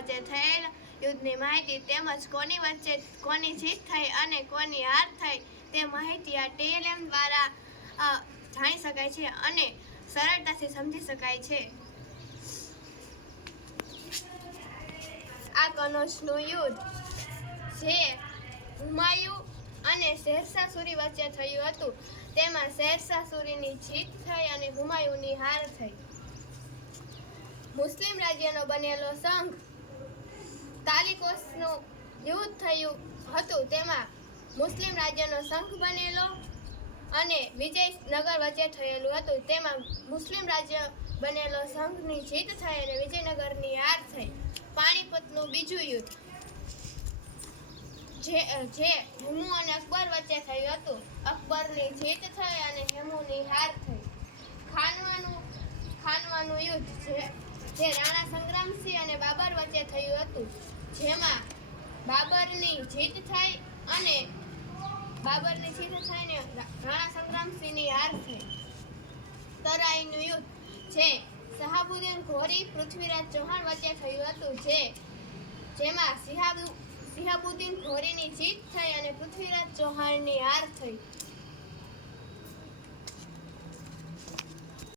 વચ્ચે થયેલ યુદ્ધની માહિતી તેમજ કોની વચ્ચે કોની જીત થઈ અને કોની હાર થઈ તે માહિતી આ ટીએલએમ દ્વારા જાણી શકાય છે અને સરળતાથી સમજી શકાય છે. આ કનોજનું યુદ્ધ જે હુમાયુ અને શેરશાહ સુરી વચ્ચે થયું હતું, તેમાં શેરશાહ સુરીની જીત થઈ અને હુમાયુની હાર થઈ. મુસ્લિમ રાજ્યનો બનેલો સંઘ તાલિકોસનું યુદ્ધ થયું હતું. તેમાં મુસ્લિમ રાજ્યનો સંઘ બનેલો અને વિજયનગર વચ્ચે થયેલું હતું. તેમાં મુસ્લિમ રાજ્ય બનેલો સંઘની જીત થઈ અને વિજયનગરની હાર થઈ. પાણીપતનું બીજું યુદ્ધ, જે જે હેમુ અને અકબર વચ્ચે થયું હતું. અકબરની જીત થઈ અને હેમુની હાર થઈ. ખાનવાનું ખાનવાનું યુદ્ધ, જે જે રાણા સંગ્રામસિંહ અને થયું હતું. જેમાં બાબરની જીત થઈ અને બાબરની જીત થઈને રાણા સંગ્રામસિંહની હાર થઈ તરાઈનું યુદ્ધ, જે શહાબુદ્દીન ઘોરી પૃથ્વીરાજ ચૌહાણ વચ્ચે થયું હતું, જે જેમાં સિહાબુ સિહાબુદ્દીન ઘોરીની જીત થઈ અને પૃથ્વીરાજ ચૌહાણની હાર થઈ.